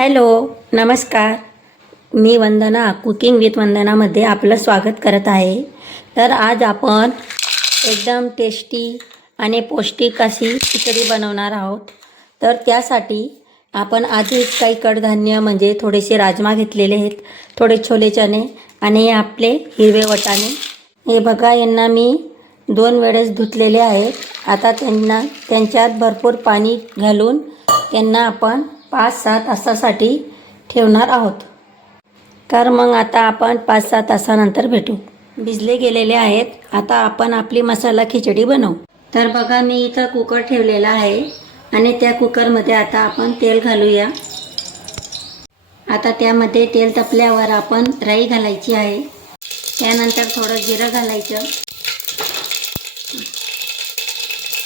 Hello नमस्कार. मी वंदना cooking with वंदनामध्ये आपलं स्वागत करत आहे. तर आज आपण एकदम टेस्टी आणि पौष्टिक अशी खिचडी बनवणार आहोत. तर त्यासाठी आपण आधीच काही कडधान्य म्हणजे थोडेसे राजमा घेतलेले आहेत थोडे छोले चणे आणि हे आपले हिरवे वटाणे. हे बघा यांना मी दोन वेळेस धुतलेले आहेत. आता त्यांना त्यांच्यात भरपूर पाणी घालून त्यांना आपण पाच सहा तासासाठी ठेवणार आहोत. तर मग आता आपण पाच सहा तासानंतर भेटू. भिजले गेलेले आहेत. आता आपण आपली मसाला खिचडी बनवू. तर बघा मी इथं कुकर ठेवलेला आहे आणि त्या कुकरमध्ये आता आपण तेल घालूया. आता त्यामध्ये तेल तपल्यावर आपण राई घालायची आहे. त्यानंतर थोडं जिरं घालायचं.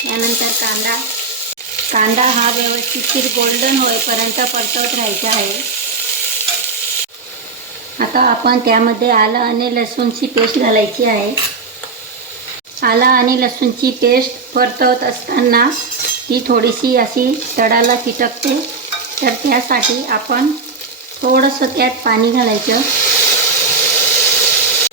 त्यानंतर कांदा. कांदा हा व्यवस्थित गोल्डन होईपर्यंत परतवत राहायचा आहे. आता आपण त्यामध्ये आलं आणि लसूणची पेस्ट घालायची आहे. आलं आणि लसूणची पेस्ट परतवत असताना ती थोडीशी अशी तडाला चिटकते. तर त्यासाठी आपण थोडंसं त्यात पाणी घालायचं.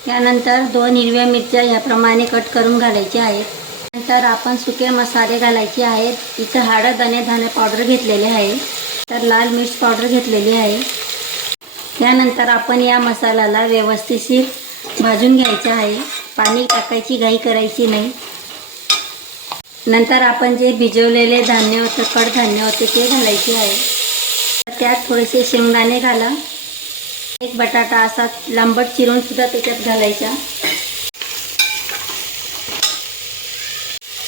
त्यानंतर दोन हिरव्या मिरच्या याप्रमाणे कट करून घालायच्या आहेत. नंतर आपण सुके मसाले घालायचे आहेत. इथं हळद आणि धने पावडर घेतलेले आहे. तर लाल मिर्च पावडर घेतलेली आहे. त्यानंतर आपण या मसाल्याला व्यवस्थितशीर भाजून घ्यायचं आहे. पाणी टाकायची घाई करायची नाही. नंतर आपण जे भिजवलेले धान्य होतं कडधान्य होते ते घालायचे आहे. तर त्यात थोडेसे शेंगदाणे घाला. एक बटाटा असा लांबट चिरून सुद्धा त्याच्यात घालायचा.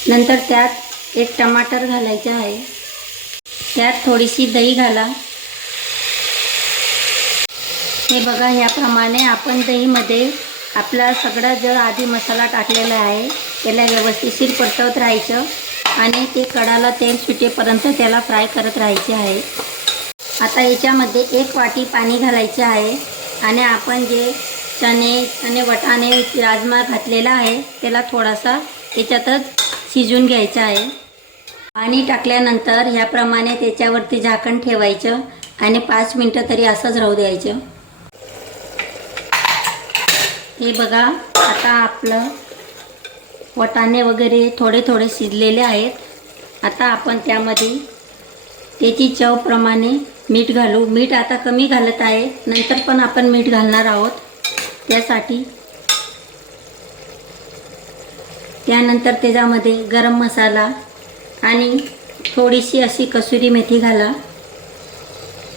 नंतर त्यात एक टमाटर घालायचं आहे. त्यात थोडीशी दही घाला. हे बघा ह्याप्रमाणे आपण दहीमध्ये आपला सगळा जर आधी मसाला टाकलेला आहे त्याला व्यवस्थितशीर परतवत राहायचं आणि ते कडाला तेल सुटेपर्यंत त्याला फ्राय करत राहायचे आहे. आता याच्यामध्ये एक वाटी पाणी घालायचे आहे आणि आपण जे चणे आणि वटाणे राजमा घातलेला आहे त्याला थोडासा त्याच्यातच शिजून घ्यायचं आहे. पाणी टाकल्यानंतर ह्याप्रमाणे त्याच्यावरती झाकण ठेवायचं आणि पाच मिनटं तरी असंच राहू द्यायचं. हे बघा आता आपलं वटाणे वगैरे थोडे थोडे शिजलेले आहेत. आता आपण त्यामध्ये त्याची चवप्रमाणे मीठ घालू. मीठ आता कमी घालत आहे. नंतर पण आपण मीठ घालणार आहोत. त्यासाठी त्यानंतर त्याच्यामध्ये गरम मसाला आणि थोडीशी अशी कसुरी मेथी घाला.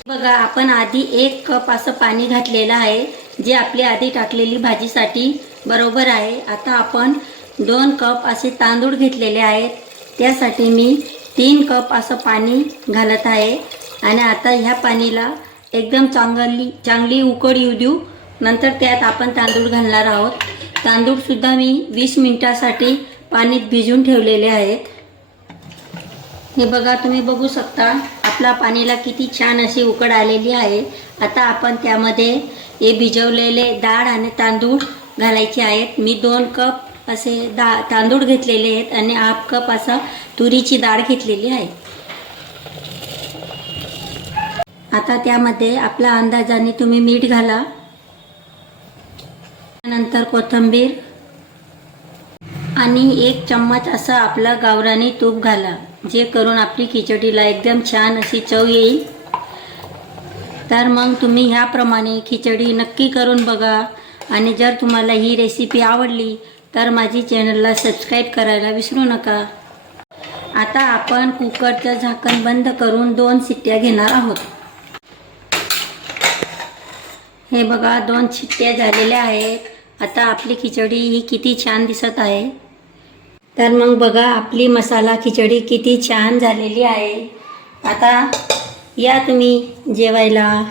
बघा आपण आधी एक कप असं पाणी घातलेलं आहे जे आपली आधी टाकलेली भाजीसाठी बरोबर आहे. आता आपण दोन कप असे तांदूळ घेतलेले आहेत. त्यासाठी मी तीन कप असं पाणी घालत आहे. आणि आता ह्या पाणीला एकदम चांगली चांगली उकड येऊ देऊ. नंतर त्यात आपण तांदूळ घालणार आहोत. तांदूळसुद्धा मी वीस मिनटासाठी पाणीत भिजून ठेवलेले आहेत. हे बघा तुम्ही बघू शकता आपला पाणीला किती छान अशी उकड आलेली आहे. आता आपण त्यामध्ये हे भिजवलेले डाळ आणि तांदूळ घालायचे आहेत. मी दोन कप असे दा तांदूळ घेतलेले आहेत आणि हाफ कप असा तुरीची डाळ घेतलेली आहे. आता त्यामध्ये आपल्या अंदाजाने तुम्ही मीठ घाला. नंतर कोथिंबीर आणि एक चम्मच असं आपलं गावरानी तूप घाला जे करून आपली खिचडीला एकदम छान अशी चव येईल. तर मग तुम्ही ह्याप्रमाणे खिचडी नक्की करून बघा. आणि जर तुम्हाला ही रेसिपी आवडली तर माझी चॅनलला सबस्क्राईब करायला विसरू नका. आता आपण कुकरचं झाकण बंद करून दोन शिट्ट्या घेणार आहोत. हे बघा दोन शिट्ट्या झालेल्या आहेत. आता आपली खिचडी ही किती छान दिसत आहे. तर मग बघा आपली मसाला खिचडी किती छान झालेली आहे. आता या तुम्ही जेवायला.